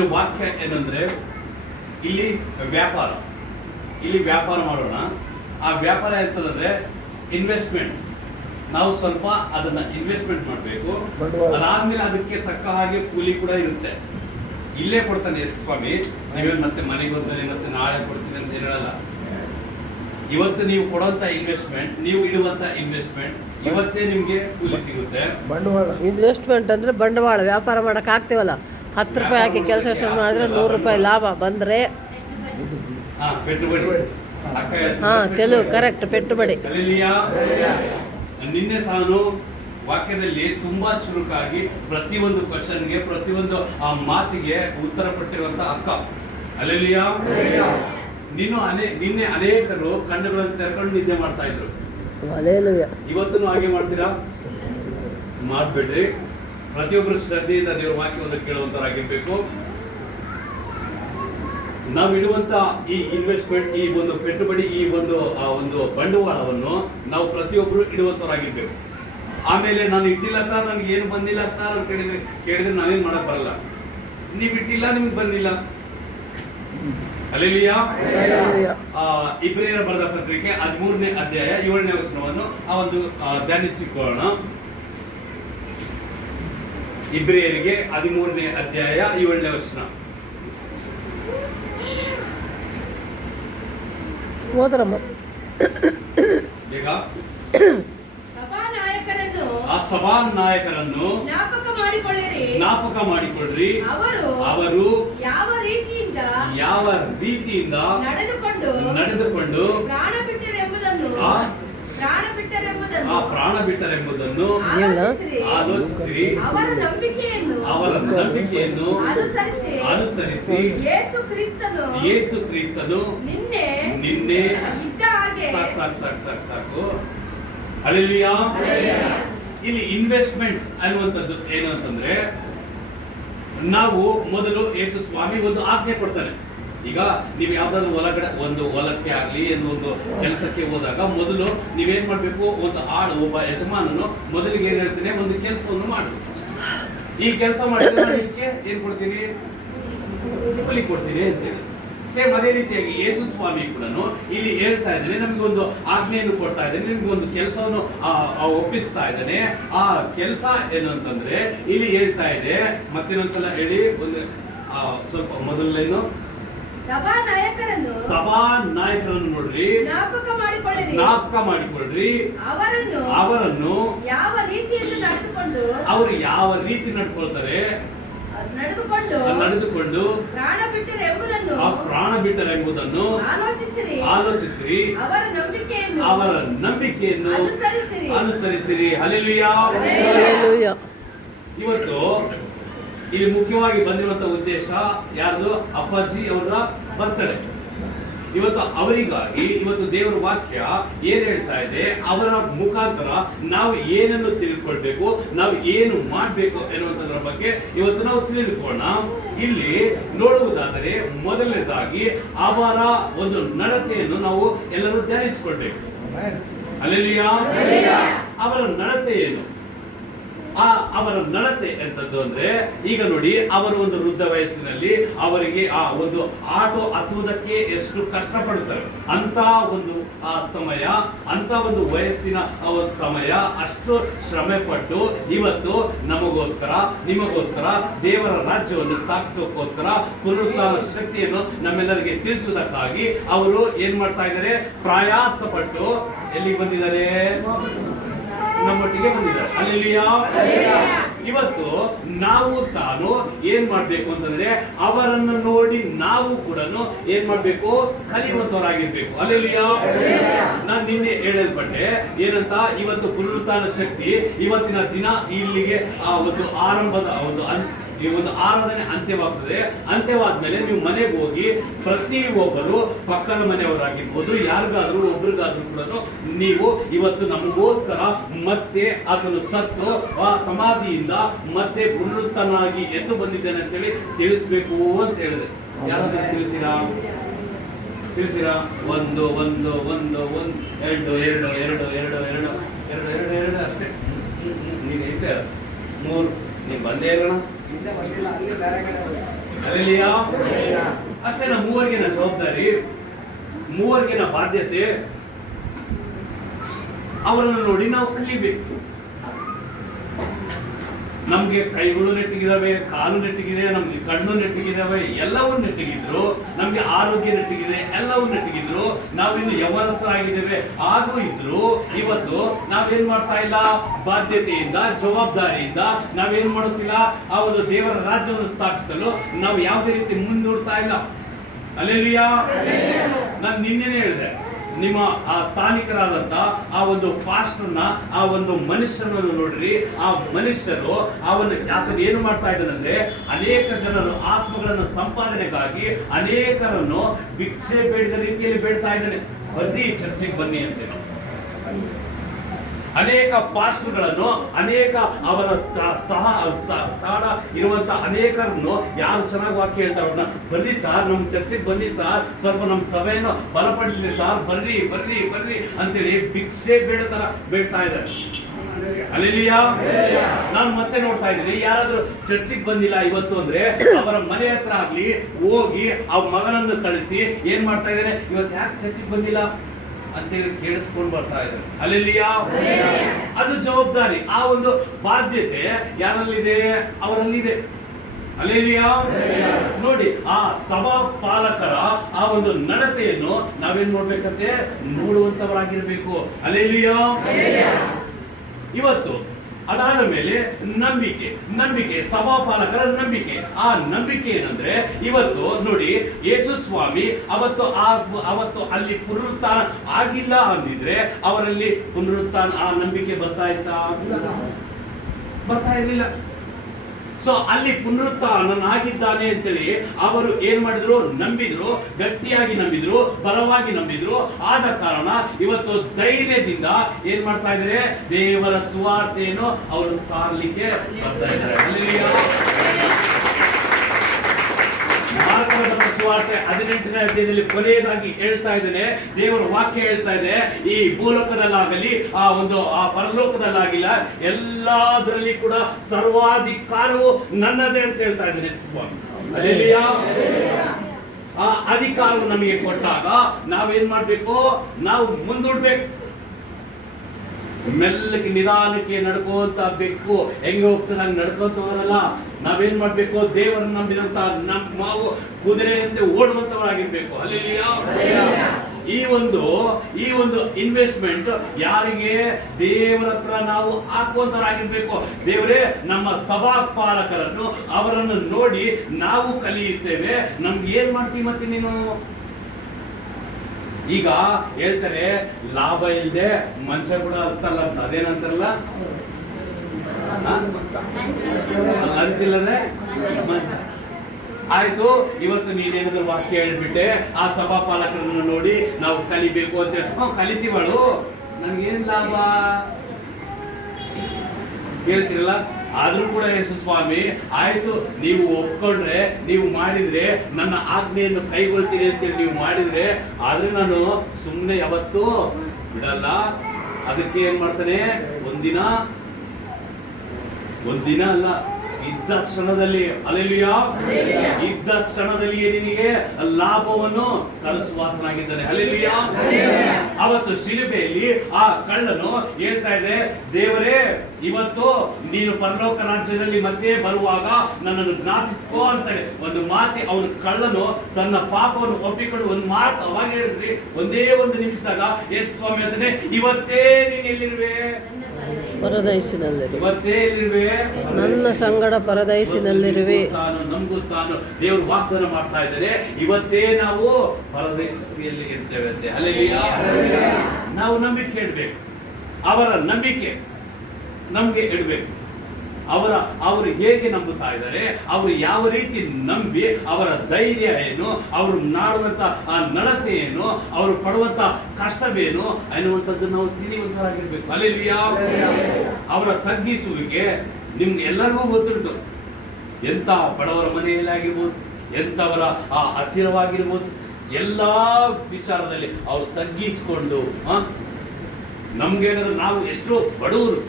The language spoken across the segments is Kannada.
ವಾಕ್ಯ ಏನಂದ್ರೆ ಇಲ್ಲಿ ವ್ಯಾಪಾರ ಮಾಡೋಣ. ಆ ವ್ಯಾಪಾರ ಎಂತಂದ್ರೆ ಇನ್ವೆಸ್ಟ್ಮೆಂಟ್. ನಾವು ಸ್ವಲ್ಪ ಅದನ್ನ ಇನ್ವೆಸ್ಟ್ಮೆಂಟ್ ಮಾಡಬೇಕು. ಅದಾದ್ಮೇಲೆ ಅದಕ್ಕೆ ತಕ್ಕ ಹಾಗೆ ಕೂಲಿ ಕೂಡ ಇರುತ್ತೆ. ಇಲ್ಲೇ ಕೊಡ್ತಾನೆ ಎಸ್ ಸ್ವಾಮಿ, ನೀವೇ ಮತ್ತೆ ಮನೆಗೆ ಹೋದ್ಮೇಲೆ ಮತ್ತೆ ನಾಳೆ ಕೊಡ್ತೀನಿ ಅಂತ ಹೇಳಲ್ಲ. ಇವತ್ತು ನೀವು ಕೊಡುವಂತ ಇನ್ವೆಸ್ಟ್ಮೆಂಟ್, ನೀವು ಇಡುವಂತ ಇನ್ವೆಸ್ಟ್ಮೆಂಟ್ ಇವತ್ತೇ ನಿಮ್ಗೆ ಕೂಲಿ ಸಿಗುತ್ತೆ. ಬಂಡವಾಳ ಇನ್ವೆಸ್ಟ್ಮೆಂಟ್ ಅಂದ್ರೆ ಬಂಡವಾಳ. ವ್ಯಾಪಾರ ಮಾಡಕ್ ಆಗ್ತೇವಲ್ಲ, 10 ರೂಪಾಯಿ ಹಾಕಿ ಕೆಲಸ ಶುರು ಮಾಡಿದ್ರೆ 100 ರೂಪಾಯಿ ಲಾಭ ಬಂದ್ರೆ ಪೆಟ್ಟುಬಡಿ. ತೆಲುಗು ಕರೆಕ್ಟ್, ಪೆಟ್ಟುಬಡಿ. ನಿನ್ನೆ ಸಾನು ವಾಕ್ಯದಲ್ಲಿ ತುಂಬಾ ಚುರುಕಾಗಿ ಪ್ರತಿಯೊಂದು ಕ್ವಶನ್ಗೆ, ಪ್ರತಿಯೊಂದು ಆ ಮಾತಿಗೆ ಉತ್ತರ ಕೊಟ್ಟಿರುವಂತ ಅಕ್ಕ. ಅಲ್ಲೆಲಿಯಾ. ನಿನ್ನೆ ಅನೇಕರು ಕಣ್ಣುಗಳನ್ನು ತೆರೆಕೊಂಡು ನಿದ್ದೆ ಮಾಡ್ತಾ ಇದ್ರು. ಇವತ್ತು ಹಾಗೆ ಮಾಡ್ತೀರಾ? ಮಾಡ್ಬೇಡ್ರಿ. ಪ್ರತಿಯೊಬ್ಬರು ಶ್ರದ್ಧೆಯಿಂದ ದೇವರ ವಾಕ್ಯವನ್ನು ಕೇಳುವಂತರಾಗಿರ್ಬೇಕು. ನಾವು ಇಡುವಂತ ಈ ಇನ್ವೆಸ್ಟ್ಮೆಂಟ್, ಈ ಒಂದು ಪೆಟ್ಟುಬಡಿ, ಈ ಒಂದು ಬಂಡವಾಳವನ್ನು ನಾವು ಪ್ರತಿಯೊಬ್ಬರು ಇಡುವಂತರಾಗಿರ್ಬೇಕು. ಆಮೇಲೆ ನಾನು ಇಟ್ಟಿಲ್ಲ ಸರ್, ನನಗೆ ಏನು ಬಂದಿಲ್ಲ ಸರ್ ಅಂತ ಕೇಳಿದ್ರೆ ನಾವೇನ್ ಮಾಡಕ್ ಬರಲ್ಲ. ನೀವು ಇಟ್ಟಿಲ್ಲ, ನಿಮ್ಗೆ ಬಂದಿಲ್ಲ. ಹಲ್ಲೆಲೂಯಾ. ಇಬ್ರಿಯರ ಬರೆದ ಪತ್ರಿಕೆ 13ನೇ ಅಧ್ಯಾಯ 7ನೇ ವಚನವನ್ನು ಆ ಒಂದು ಧ್ಯಾನಿಸಿಕೊಳ್ಳೋಣ. ಇಬ್ರಿಯರಿಗೆ 13ನೇ ಅಧ್ಯಾಯ 7ನೇ ವಚನ. ಈಗ ಆ ಸಭಾ ನಾಯಕರನ್ನು ಜ್ಞಾಪಕ ಮಾಡಿಕೊಳ್ಳ್ರಿ. ಅವರು ಯಾವ ರೀತಿಯಿಂದ ನಡೆದುಕೊಂಡು ಪ್ರಾಣ ಬಿಟ್ಟರೆಂಬುದನ್ನು ಆಲೋಚಿಸಿರಿ. ಅವರ ನಂಬಿಕೆಯನ್ನು ಅನುಸರಿಸಿ ಯೇಸು ಕ್ರಿಸ್ತನು ನಿನ್ನೆ ಸಾಕು. ಹಲ್ಲೆಲೂಯಾ. ಇಲ್ಲಿ ಇನ್ವೆಸ್ಟ್ಮೆಂಟ್ ಅನ್ನುವಂಥದ್ದು ಏನು ಅಂತಂದ್ರೆ, ನಾವು ಮೊದಲು ಯೇಸು ಸ್ವಾಮಿ ಒಂದು ಆಜ್ಞೆ ಕೊಡ್ತಾನೆ. ಈಗ ನೀವು ಯಾವ್ದಾದ್ರು ಒಂದು ಹೊಲಕ್ಕೆ ಆಗ್ಲಿ ಒಂದು ಕೆಲಸಕ್ಕೆ ಹೋದಾಗ ಮೊದಲು ನೀವೇನ್ ಮಾಡ್ಬೇಕು, ಒಬ್ಬ ಯಜಮಾನನು ಮೊದಲಿಗೆ ಏನ್ ಹೇಳ್ತೀನಿ, ಒಂದು ಕೆಲಸವನ್ನು ಮಾಡು. ಈ ಕೆಲಸ ಮಾಡಿದ್ರೆ ಇದಕ್ಕೆ ಏನ್ ಕೊಡ್ತೀನಿ, ಕೂಲಿ ಕೊಡ್ತೀನಿ ಅಂತೇಳಿ. ಸೇಮ್ ಅದೇ ರೀತಿಯಾಗಿ ಯೇಸು ಸ್ವಾಮಿ ಕೂಡ ಇಲ್ಲಿ ಹೇಳ್ತಾ ಇದ್ದಾನೆ, ನಮ್ಗೆ ಒಂದು ಆಜ್ಞೆಯನ್ನು ಕೊಡ್ತಾ ಇದ್ದಾನೆ, ನಿಮ್ಗೆ ಒಂದು ಕೆಲಸವನ್ನು ಒಪ್ಪಿಸ್ತಾ ಇದ್ದಾನೆ. ಆ ಕೆಲಸ ಏನು ಅಂತಂದ್ರೆ ಇಲ್ಲಿ ಹೇಳ್ತಾ ಇದೆ. ಮತ್ತಿನ್ನೊಂದ್ಸಲ ಹೇಳಿ, ಒಂದು ಸ್ವಲ್ಪ ಮೊದಲನೇನು, ಸಭಾ ನಾಯಕರನ್ನು ನೋಡ್ರಿ, ಜ್ಞಾಪಕ ಮಾಡಿಕೊಳ್ಳ್ರಿ. ಅವರನ್ನು ಅವರು ಯಾವ ರೀತಿ ನಡ್ಕೊಳ್ತಾರೆ, ನಡೆದುಕೊಂಡು ಪ್ರಾಣ ಬಿಟ್ಟರೆಂಬುದನ್ನು ಆಲೋಚಿಸಿರಿ. ಅವರ ನಂಬಿಕೆಯನ್ನು ಅನುಸರಿಸಿರಿ. ಹಲ್ಲೆಲೂಯಾ. ಇವತ್ತು ಇಲ್ಲಿ ಮುಖ್ಯವಾಗಿ ಬಂದಿರುವಂತಹ ಉದ್ದೇಶ ಯಾರ್ದು? ಅಪ್ಪಾಜಿ ಅವರ ಬರ್ತಡೇ. ಇವತ್ತು ಅವರಿಗಾಗಿ ಇವತ್ತು ದೇವರ ವಾಕ್ಯ ಏನ್ ಹೇಳ್ತಾ ಇದೆ, ಅವರ ಮುಖಾಂತರ ನಾವು ಏನನ್ನು ತಿಳಿದುಕೊಳ್ಬೇಕು, ನಾವು ಏನು ಮಾಡ್ಬೇಕು ಎನ್ನುವಂಥದ್ರ ಬಗ್ಗೆ ಇವತ್ತು ನಾವು ತಿಳಿದುಕೊಳ್ಳೋಣ. ಇಲ್ಲಿ ನೋಡುವುದಾದರೆ ಮೊದಲನೇದಾಗಿ ಅವರ ಒಂದು ನಡತೆಯನ್ನು ನಾವು ಎಲ್ಲರೂ ಧ್ಯಾನಿಸಿಕೊಳ್ಬೇಕು. ಹಲ್ಲೆಲೂಯಾ. ಅವರ ನಡತೆ ಏನು? ಅವರ ನಡತೆ ಎಂತದ್ದು ಅಂದ್ರೆ, ಈಗ ನೋಡಿ, ಅವರು ಒಂದು ವೃದ್ಧ ವಯಸ್ಸಿನಲ್ಲಿ ಅವರಿಗೆ ಆ ಒಂದು ಆಟೋ ಹತ್ತುವುದಕ್ಕೆ ಎಷ್ಟು ಕಷ್ಟಪಡುತ್ತಾರೆ. ಅಂತ ಒಂದು ಸಮಯ, ಅಂತ ಒಂದು ವಯಸ್ಸಿನ ಸಮಯ, ಅಷ್ಟು ಶ್ರಮೆ ಪಟ್ಟು ಇವತ್ತು ನಮಗೋಸ್ಕರ, ನಿಮಗೋಸ್ಕರ ದೇವರ ರಾಜ್ಯವನ್ನು ಸ್ಥಾಪಿಸೋಕ್ಕೋಸ್ಕರ ಪುನರುತ್ಥಾನ ಶಕ್ತಿಯನ್ನು ನಮ್ಮೆಲ್ಲರಿಗೆ ತಿಳಿಸುವುದಕ್ಕಾಗಿ ಅವರು ಏನ್ ಮಾಡ್ತಾ ಇದ್ದಾರೆ, ಪ್ರಯಾಸ ಪಟ್ಟು ಎಲ್ಲಿಗೆ ಬಂದಿದ್ದಾರೆ, ನಮ್ಮೊಟ್ಟಿಗೆ ಬಂದಿದ್ದಾರೆ. ಹಲ್ಲೆಲೂಯಾ. ಇವತ್ತು ನಾವು ಸಹ ಏನ್ ಮಾಡ್ಬೇಕು ಅಂತಂದ್ರೆ, ಅವರನ್ನು ನೋಡಿ ನಾವು ಕೂಡ ಏನ್ ಮಾಡ್ಬೇಕು, ಕಲಿಯುವಂತವರಾಗಿರ್ಬೇಕು. ಹಲ್ಲೆಲೂಯಾ. ನಾನು ನಿನ್ನೆ ಹೇಳಲ್ಪಟ್ಟೆ ಏನಂತ, ಇವತ್ತು ಪುನರುತ್ಥಾನ ಶಕ್ತಿ ಇವತ್ತಿನ ದಿನ ಇಲ್ಲಿಗೆ ಒಂದು ಆರಂಭದ ಈ ಒಂದು ಆರಾಧನೆ ಅಂತ್ಯವಾಗ್ತದೆ. ಅಂತ್ಯವಾದ್ಮೇಲೆ ನೀವು ಮನೆಗೆ ಹೋಗಿ ಪ್ರತಿಯೊಬ್ಬರು, ಪಕ್ಕದ ಮನೆಯವರಾಗಿರ್ಬೋದು, ಯಾರಿಗಾದ್ರೂ ಒಬ್ರಿಗಾದ್ರೂ ಕೂಡ ನೀವು ಇವತ್ತು ನಮಗೋಸ್ಕರ ಮತ್ತೆ ಆತನು ಸತ್ತು ಸಮಾಧಿಯಿಂದ ಮತ್ತೆ ಪುನರುತ್ಥಾನಾಗಿ ಎದ್ದು ಬಂದಿದ್ದೇನೆ ಅಂತೇಳಿ ತಿಳಿಸ್ಬೇಕು ಅಂತ ಹೇಳಿದೆ. ಯಾರಾದ್ರೂ ತಿಳಿಸಿರಾ? ಒಂದು ಎರಡು ಅಷ್ಟೇ. ನೀನು ಐತೆ 3 ನೀನು ಬಂದೇ ಇರೋಣ. ಹಲ್ಲೆಲೂಯಾ. ಅಷ್ಟೇನ ಮೂವರಿಗಿನ ಜವಾಬ್ದಾರಿ, ಮೂವರಿಗಿನ ಬಾಧ್ಯತೆ. ಅವರನ್ನು ನೋಡಿ ನಾವು ಕಲಿಬೇಕು. ನಮ್ಗೆ ಕೈಗಳು ನೆಟ್ಟಿಗಿದಾವೆ, ಕಾಲು ನೆಟ್ಟಿಗಿದೆ, ನಮ್ಗೆ ಕಣ್ಣು ನೆಟ್ಟಿಗಿದಾವೆ, ಎಲ್ಲವೂ ನೆಟ್ಟಿಗಿದ್ರು, ನಮ್ಗೆ ಆರೋಗ್ಯ ನೆಟ್ಟಿಗಿದೆ, ಎಲ್ಲವೂ ನೆಟ್ಟಿಗಿದ್ರು, ನಾವಿನ್ನು ಯವನಸ್ಥರಾಗಿದ್ದೇವೆ. ಹಾಗೂ ಇದ್ರು ಇವತ್ತು ನಾವೇನ್ ಮಾಡ್ತಾ ಇಲ್ಲ, ಬಾಧ್ಯತೆಯಿಂದ ಜವಾಬ್ದಾರಿಯಿಂದ ನಾವೇನ್ ಮಾಡುತ್ತಿಲ್ಲ, ಆ ಒಂದು ದೇವರ ರಾಜ್ಯವನ್ನು ಸ್ಥಾಪಿಸಲು ನಾವು ಯಾವುದೇ ರೀತಿ ಮುಂದೂಡ್ತಾ ಇಲ್ಲ. ಹಲ್ಲೆಲೂಯಾ. ನಾನು ನಿನ್ನೆನೇ ಹೇಳಿದೆ, ನಿಮ್ಮ ಆ ಸ್ಥಾನಿಕರಾದಂತ ಆ ಒಂದು ಪಾಸ್ಟರ್ನ, ಆ ಒಂದು ಮನುಷ್ಯನನ್ನು ನೋಡ್ರಿ. ಆ ಮನುಷ್ಯರು ಆತನು ಏನು ಮಾಡ್ತಾ ಇದ್ದಾನಂದ್ರೆ, ಅನೇಕ ಜನರು ಆತ್ಮಗಳನ್ನು ಸಂಪಾದನೆಗಾಗಿ ಅನೇಕರನ್ನು ಭಿಕ್ಷೆ ಬೇಡಿದ ರೀತಿಯಲ್ಲಿ ಬೇಡ್ತಾ ಇದ್ದಾನೆ. ಬನ್ನಿ ಚರ್ಚೆಗೆ ಬನ್ನಿ ಅಂತೇಳಿ ಅನೇಕ ಪಾಸ್ಟರ್ಗಳನ್ನು, ಅನೇಕ ಅವರ ಸಹ ಇರುವಂತ ಅನೇಕರನ್ನು ಯಾರು ಚೆನ್ನಾಗಿ ವಾಕ್ಯ ಹೇಳ್ತಾರೆ ಅವ್ರನ್ನ, ಬನ್ನಿ ಸಾರ್ ನಮ್ಮ ಚರ್ಚೆಗೆ ಬನ್ನಿ ಸಾರ್, ಸ್ವಲ್ಪ ನಮ್ಮ ಸಭೆಯನ್ನು ಬಲಪಡಿಸಿ ಸಾರ್, ಬರ್ರಿ ಬರ್ರಿ ಬರ್ರಿ ಅಂತೇಳಿ ಭಿಕ್ಷೆ ಬೇಡ್ತಾ ಇದ್ದಾರೆ. ಹಲ್ಲೆಲೂಯಾ. ನಾನು ಮತ್ತೆ ನೋಡ್ತಾ ಇದ್ದೀನಿ, ಯಾರಾದ್ರೂ ಚರ್ಚಿಗೆ ಬಂದಿಲ್ಲ ಇವತ್ತು ಅಂದ್ರೆ ಅವರ ಮನೆ ಹತ್ರ ಆಗ್ಲಿ ಹೋಗಿ ಆ ಮಗನನ್ನು ಕಳಿಸಿ ಏನ್ ಮಾಡ್ತಾ ಇದ್ದಾನೆ, ಇವತ್ತು ಯಾಕೆ ಚರ್ಚಿಗೆ ಬಂದಿಲ್ಲ ಅಂತೇಳಿ ಕೇಳಿಸ್ಕೊಂಡು ಬರ್ತಾ ಇದ್ದಾರೆ. ಹಲ್ಲೆಲೂಯಾ. ಅದು ಜವಾಬ್ದಾರಿ, ಆ ಒಂದು ಬಾಧ್ಯತೆ ಯಾರಲ್ಲಿದೆ, ಅವರಲ್ಲಿದೆ. ಹಲ್ಲೆಲೂಯಾ. ನೋಡಿ, ಆ ಸಭಾ ಪಾಲಕರ ಆ ಒಂದು ನಡತೆಯನ್ನು ನಾವೇನ್ ನೋಡ್ಬೇಕಂತೆ, ನೋಡುವಂತವರಾಗಿರ್ಬೇಕು. ಹಲ್ಲೆಲೂಯಾ. ಇವತ್ತು ಅದಾದ ಮೇಲೆ ನಂಬಿಕೆ ಸಭಾಪಾಲಕರ ನಂಬಿಕೆ. ಆ ನಂಬಿಕೆ ಏನಂದ್ರೆ, ಇವತ್ತು ನೋಡಿ, ಯೇಸು ಸ್ವಾಮಿ ಅವತ್ತು ಅಲ್ಲಿ ಪುನರುತ್ಥಾನ ಆಗಿಲ್ಲ ಅಂದಿದ್ರೆ ಅವರಲ್ಲಿ ಪುನರುತ್ಥಾನ ಆ ನಂಬಿಕೆ ಬರ್ತಾ ಇರಲಿಲ್ಲ. ಸೊ ಅಲ್ಲಿ ಪುನರುತ್ಥಾನನಾಗಿದ್ದಾನೆ ಅಂತೇಳಿ ಅವರು ಏನ್ ಮಾಡಿದ್ರು, ನಂಬಿದ್ರು, ಗಟ್ಟಿಯಾಗಿ ನಂಬಿದ್ರು, ಬಲವಾಗಿ ನಂಬಿದ್ರು. ಆದ ಕಾರಣ ಇವತ್ತು ಧೈರ್ಯದಿಂದ ಏನ್ ಮಾಡ್ತಾ ಇದ್ದಾರೆ, ದೇವರ ಸುವಾರ್ತೆಯನ್ನು ಅವರು ಸಾರಲಿಕ್ಕೆ ಬರ್ತಾ ಇದ್ದಾರೆ. ಸುವಾರ್ತೆ 18ನೇ ಅಧ್ಯಾಯದಲ್ಲಿ ಕೊನೆಯದಾಗಿ ಹೇಳ್ತಾ ಇದ್ದೇನೆ, ದೇವರ ವಾಕ್ಯ ಹೇಳ್ತಾ ಇದೆ, ಈ ಭೂಲೋಕದಲ್ಲಾಗಲಿ ಆ ಪರಲೋಕದಲ್ಲಾಗಿಲ್ಲ, ಎಲ್ಲದರಲ್ಲಿ ಕೂಡ ಸರ್ವಾಧಿಕಾರವು ನನ್ನದೇ ಅಂತ ಹೇಳ್ತಾ ಇದ್ದೇನೆ ಸ್ವಾಮಿ. ಹಲ್ಲೆಲೂಯಾ. ಆ ಅಧಿಕಾರವು ನಮಗೆ ಕೊಟ್ಟಾಗ ನಾವೇನ್ ಮಾಡ್ಬೇಕು, ನಾವು ಮುಂದೂಡ್ಬೇಕು. ಮೆಲ್ಲಕ್ಕೆ ನಿಧಾನಕ್ಕೆ ನಡ್ಕೋತ ಬೆಕ್ಕು ಹೆಂಗೆ ಹೋಗ್ತದೆ ಹಂಗೆ ನಡ್ಕೊಂತ ಹೋಗೋದಲ್ಲ. ನಾವೇನ್ ಮಾಡ್ಬೇಕು, ದೇವರನ್ನು ನಂಬಿದಂತ ನಾವು ಕುದುರೆಯಂತೆ ಓಡುವಂತವರಾಗಿರ್ಬೇಕು. ಹಲ್ಲೆಲೂಯಾ. ಈ ಒಂದು ಇನ್ವೆಸ್ಟ್ಮೆಂಟ್ ಯಾರಿಗೆ, ದೇವರ ಹತ್ರ ನಾವು ಹಾಕುವಂತವರಾಗಿರ್ಬೇಕು. ದೇವರೇ, ನಮ್ಮ ಸಭಾ ಪಾಲಕರನ್ನು ಅವರನ್ನು ನೋಡಿ ನಾವು ಕಲಿಯುತ್ತೇವೆ. ನಮ್ಗೆ ಏನ್ ಮಾಡ್ತೀವಿ ಮತ್ತೆ ನೀನು ಈಗ ಹೇಳ್ತಾರೆ, ಲಾಭ ಇಲ್ಲದೆ ಮಂಚ ಕೂಡ ಅಂತಲ್ಲ ಅಂತ, ಅದೇನಂತಾರಲ್ಲ, ಲಂಚಿಲ್ಲದೆ ಮಂಚ. ಆಯ್ತು, ಇವತ್ತು ನೀನೇನಾದ್ರೂ ವಾಕ್ಯ ಹೇಳ್ಬಿಟ್ಟೆ, ಆ ಸಭಾಪಾಲಕರನ್ನು ನೋಡಿ ನಾವು ಕಲಿಬೇಕು ಅಂತ ಹೇಳಿ ಕಲಿತೀವಳು, ನನ್ಗೇನ್ ಲಾಭ ಹೇಳ್ತಿರಲ್ಲ. ಆದ್ರೂ ಕೂಡ ಯೇಸು ಸ್ವಾಮಿ, ಆಯ್ತು ನೀವು ಒಪ್ಕೊಂಡ್ರೆ, ನೀವು ಮಾಡಿದ್ರೆ, ನನ್ನ ಆಜ್ಞೆಯನ್ನು ಕೈಗೊಳ್ತೀನಿ ಅಂತೇಳಿ ನೀವು ಮಾಡಿದ್ರೆ, ಆದ್ರೆ ನಾನು ಸುಮ್ಮನೆ ಯಾವತ್ತೂ ಬಿಡಲ್ಲ. ಅದಕ್ಕೆ ಏನ್ ಮಾಡ್ತಾನೆ, ಒಂದಿನ ಅಲ್ಲ, ಇದ್ದ ಕ್ಷಣದಲ್ಲಿ, ಹಲ್ಲೆಲೂಯಾ, ಇದ್ದ ಕ್ಷಣದಲ್ಲಿಯೇ ನಿನಗೆ ಲಾಭವನ್ನು ತರಿಸುವಾತನಾಗಿದ್ದಾನೆ. ಹಲ್ಲೆಲೂಯಾ. ಅವತ್ತು ಶಿಲುಬೆಯಲ್ಲಿ ಆ ಕಳ್ಳನು ಹೇಳ್ತಾ ಇದೆ, ದೇವರೇ, ಇವತ್ತು ನೀನು ಪರಲೋಕ ರಾಜ್ಯದಲ್ಲಿ ಮತ್ತೆ ಬರುವಾಗ ನನ್ನನ್ನು ಜ್ಞಾಪಿಸ್ಕೋ ಅಂತಾನೆ ಒಂದು ಮಾತಿ. ಅವನು ಕಳ್ಳನು ತನ್ನ ಪಾಪವನ್ನು ಒಪ್ಪಿಕೊಂಡು ಒಂದು ಮಾತು ಅವಾಗ ಹೇಳಿದ್ರಿ, ಒಂದೇ ಒಂದು ನಿಮಿಷದಾಗ ಯೇಸು ಸ್ವಾಮಿ ಅಂತಾನೆ, ಇವತ್ತೇ ನೀನು ಎಲ್ಲಿರುವೆ, ಪರದೈಸಿನಲ್ಲಿರುವೆ. ಇವತ್ತೇ ಎಲ್ಲಿರುವೆ, ನನ್ನ ಸಂಗಡ ಪರದೈಸಿನಲ್ಲಿರುವೆ. ನಮಗೂ ಸಾನು ದೇವರು ವಾಗ್ದಾನ ಮಾಡ್ತಾ ಇದ್ದಾರೆ, ಇವತ್ತೇ ನಾವು ಪರದೈಸಿಯಲ್ಲಿ ಇರ್ತೇವೆ ಅಂತೆ. ಹಲ್ಲೆಲೂಯಾ. ನಾವು ನಂಬಿಕೆ ಇಡಬೇಕು, ಅವರ ನಂಬಿಕೆ ನಮ್ಗೆ ಇಡಬೇಕು. ಅವರು ಹೇಗೆ ನಂಬುತ್ತಾ ಇದ್ದಾರೆ, ಅವರು ಯಾವ ರೀತಿ ನಂಬಿ, ಅವರ ಧೈರ್ಯ ಏನು, ಅವರು ನಾಡುವಂತ ಆ ನಡತೆ ಏನು, ಅವರು ಪಡುವಂತ ಕಷ್ಟವೇನು ಅನ್ನುವಂಥದ್ದು ನಾವು ತಿಳಿಯುವಂತರಾಗಿರ್ಬೇಕು. ಹಲ್ಲೆಲೂಯಾ. ಅವರ ತಗ್ಗಿಸುವಿಕೆ ನಿಮ್ಗೆ ಎಲ್ಲರಿಗೂ ಗೊತ್ತುಂಟು. ಎಂತ ಬಡವರ ಮನೆಯಲ್ಲಿ ಆಗಿರ್ಬೋದು, ಎಂತವರ ಆ ಹತ್ತಿರವಾಗಿರ್ಬೋದು, ಎಲ್ಲಾ ವಿಚಾರದಲ್ಲಿ ಅವರು ತಗ್ಗಿಸಿಕೊಂಡು, ನಮ್ಗೇನಾದ್ರು ನಾವು ಎಷ್ಟೋ ಬಡವರು,